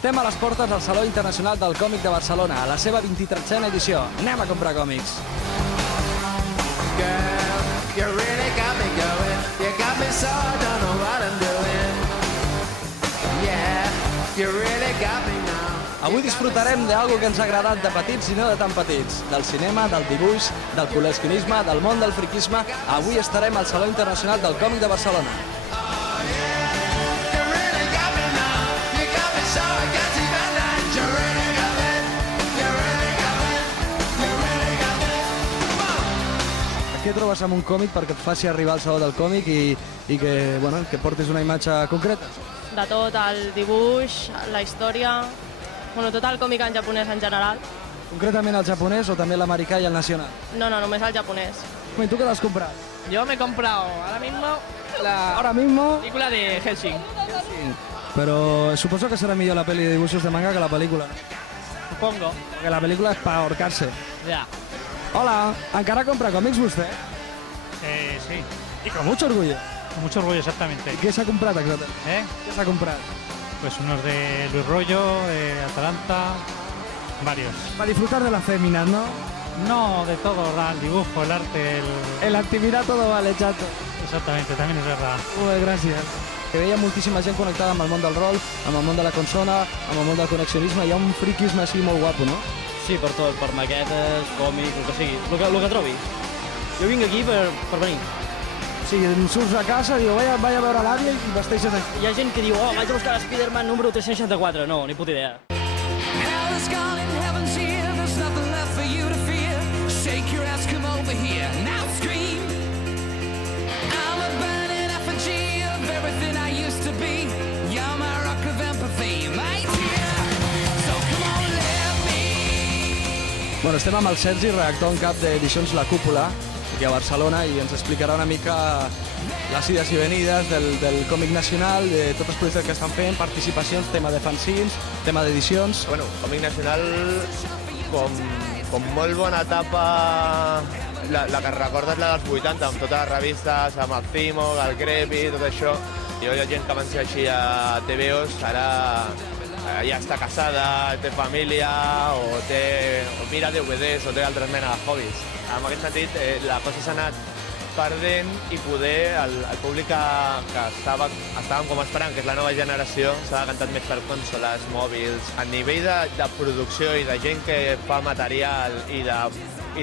Estem a les portes del Saló Internacional del Còmic de Barcelona, a la seva 23a edició. Anem a comprar còmics. Girl, you really got me going. You got me so I don't know what I'm doing. Yeah, you really got me now. Avui disfrutarem d'algo que ens ha agradat de petits i no de tan petits. Del cinema, del dibuix, del col·leccionisme, del món del friquisme. Avui estarem al Saló Internacional del Còmic de Barcelona. Què trobes amb un còmic perquè et faci arribar al Saló del Còmic i que portis una imatge concreta? De tot, el dibuix, la història, tot el còmic en japonès en general. Concretament el japonès o també l'americà i el nacional? No, només el japonès. ¿Y tú qué te has comprado? Yo me he comprado Ahora mismo película de Hellsing. Pero supongo que será mejor la peli de dibujos de manga que la película. Supongo. Porque la película es para ahorcarse. Ya. Hola, ¿encara compra cómics usted? Sí, Y con mucho orgullo. con mucho orgullo, exactamente. ¿Y qué se ha comprado exactamente? ¿Qué se ha comprado? Pues unos de Luis Rollo, de Atalanta, varios. Para disfrutar de las féminas, ¿no? No, de todo, el dibujo, el arte, En la actividad todo vale, chato. Exactamente, también es verdad. Gràcies. Que veia moltíssima gent connectada amb el món del rol, amb el món de la consola, amb el món del connexionisme. Hi ha un friquisme així molt guapo, no? Sí, per tot, per maquetes, còmics, el que sigui, el que trobi. Jo vinc aquí per venir. O sigui, surts a casa i diu, vaig a veure l'àvia i vesteixes aquí. Hi ha gent que diu, vaig a buscar Spider-Man número 364. No, ni puta idea. Hell is gone and heaven's here. There's nothing left for you to fear. Shake your ass, come over here. Now scream. I'm a burning effigy of everything I used to be. You're my rock of empathy, my dear. So come on, let me. Bueno, estem amb el Sergi, redactor en cap d'Edicions La Cúpula, aquí a Barcelona, i ens explicarà una mica les ides i venides del còmic nacional, de tots els projectes que estan fent, participacions, tema de fanzines, tema d'edicions. Bueno, còmic nacional com molt bona etapa, la que recordes la dels 80, amb totes les revistes, amb el Cimo, el Crepi, tot això. Jo hi ha gent que van ser així a TVOs, ara ja està casada, té família, o mira DVDs, o té altres mena de hobbies. En aquest sentit, la cosa s'ha anat perdent i poder el públic que estàvem com esperant, que és la nova generació, s'ha decantat més per consoles, mòbils. A nivell de producció i de gent que fa material i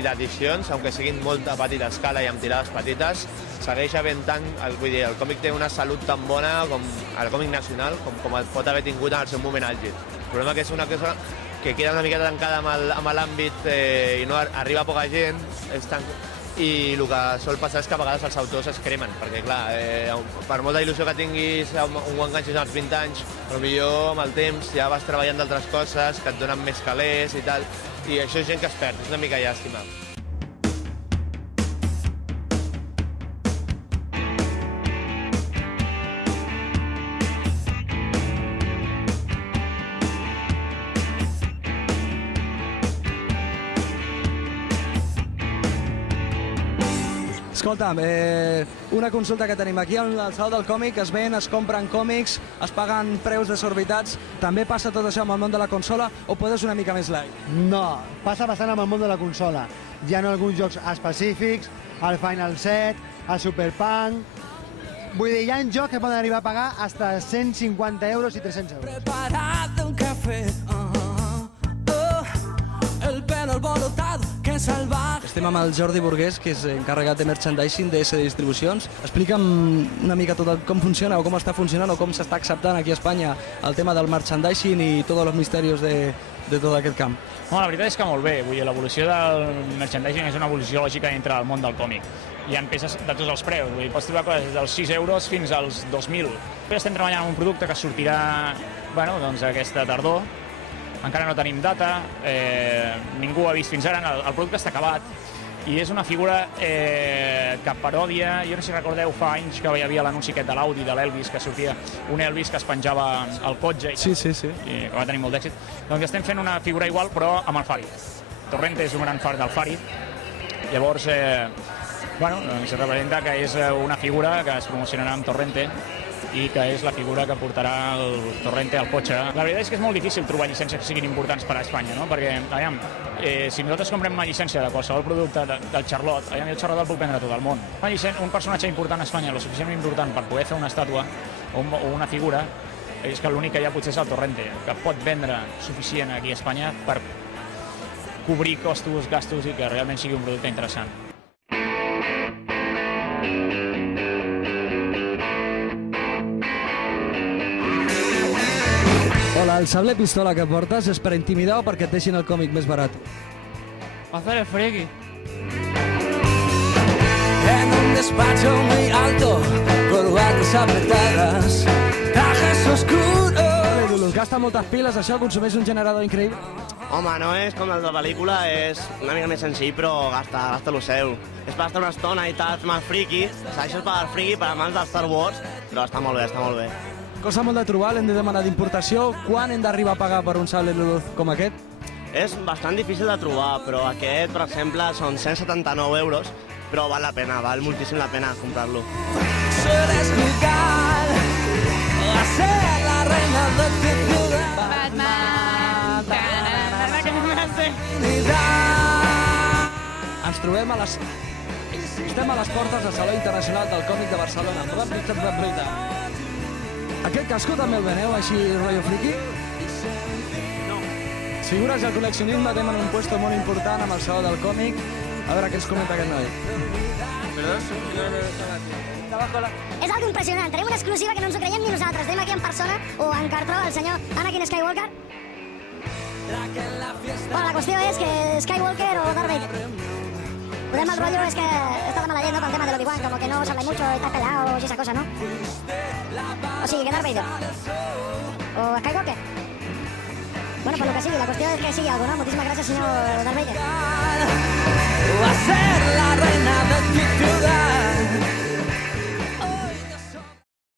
d'edicions, aunque siguin molt a petita escala i amb tirades petites, segueix havent tant, vull dir, el còmic té una salut tan bona com el còmic nacional, com el pot haver tingut en el seu moment àlgid. El problema que és una cosa que queda una mica tancada amb l'àmbit i no arriba poca gent, i el que sol passar és que a vegades els autors es cremen, perquè clar, per molta il·lusió que tinguis, un enganxis als 20 anys, potser amb el temps ja vas treballant d'altres coses que et donen més calés i tal, i això és gent que es perd, és una mica llàstima. Escolta'm, una consulta que tenim aquí al Saló del Còmic, es ven, es compren còmics, es paguen preus desorbitats. També passa tot això amb el món de la consola o podes una mica més light? No, passa bastant amb el món de la consola. Hi ha alguns jocs específics, el Final 7, el Super Punk. Vull dir, hi ha jocs que poden arribar a pagar hasta 150 euros i 300 euros. Preparado un café, el pelo alborotado, que salvaje. Estem amb el Jordi Burgués, que és encarregat de merchandising d'ES Distribucions. Explica'm una mica tot com funciona o com està funcionant o com s'està acceptant aquí a Espanya el tema del merchandising i tots els misteris de tot aquest camp. No, la veritat és que molt bé. Vull dir, l'evolució del merchandising és una evolució lògica dintre del món del còmic. Hi ha peces de tots els preus. Vull dir, pots trobar coses des dels 6 euros fins als 2.000. Estem treballant en un producte que sortirà aquesta tardor. Encara no tenim data, ningú ho ha vist fins ara, el producte està acabat i és una figura que parodia, jo no sé si recordeu fa anys que hi havia l'anunci aquest de l'Audi, de l'Elvis, que sortia un Elvis que es penjava al cotxe Sí. i que va tenir molt d'èxit. Doncs estem fent una figura igual però amb el Farid. Torrente és un gran fan del Farid, llavors Bueno, doncs representa que és una figura que es promocionarà amb Torrente i que és la figura que portarà el Torrente al cotxe. La veritat és que és molt difícil trobar llicències que siguin importants per a Espanya, no? Perquè, aviam, si nosaltres comprem una llicència de qualsevol producte del Charlotte, aviam, el Charlotte el puc vendre a tot el món. Un personatge important a Espanya, lo suficientment important per poder fer una estàtua o una figura, és que l'únic que hi ha potser és el Torrente, que pot vendre suficient aquí a Espanya per cobrir costos, gastos i que realment sigui un producte interessant. Hola, el sable pistola que portes és per intimidar o perquè et deixin el còmic més barat? Va hacer el friki. En un despacho muy alto, corbatas apretadas, trajes oscuros. Us gasta moltes piles, això consumeix un generador increïble? Home, no és com el de la pel·lícula, és una mica més senzill, però gasta lo seu. És per estar una estona i tal, més friki, això és per al friki, per amants del Star Wars, però està molt bé, està molt bé. Costa molt de trobar, l'hem de demanar d'importació. Quan hem d'arribar a pagar per un sable Luluz com aquest? És bastant difícil de trobar, però aquest, per exemple, són 179 euros, però val la pena, val moltíssim la pena comprar-lo. Sueles jugar a ser la reina de tu ciudad. Ens trobem estem a les portes del Saló Internacional del Còmic de Barcelona. Aquest casco també el veneu, així, rotllo friki? No. Figures del col·leccionisme tenen un puesto molt important amb el Saló del Còmic. A veure què ens comenta aquest noi. És algo impressionant. Tenim una exclusiva que no ens ho creiem ni nosaltres. Tenim aquí en persona, o en cartró, el senyor Anakin Skywalker. Bueno, la qüestió és que Skywalker o Darth Vader. Podem el rollo es que está de mala leyenda con el tema de Obi-Wan, como que no se habla mucho, está pelado y esa cosa, ¿no? O sí, que Darth Vader. O Skywalker. Bueno, pues lo que sigui, la qüestió és que sigui algo, ¿no? Moltíssimes gràcies, senyor Darth Vader. Va a ser la reina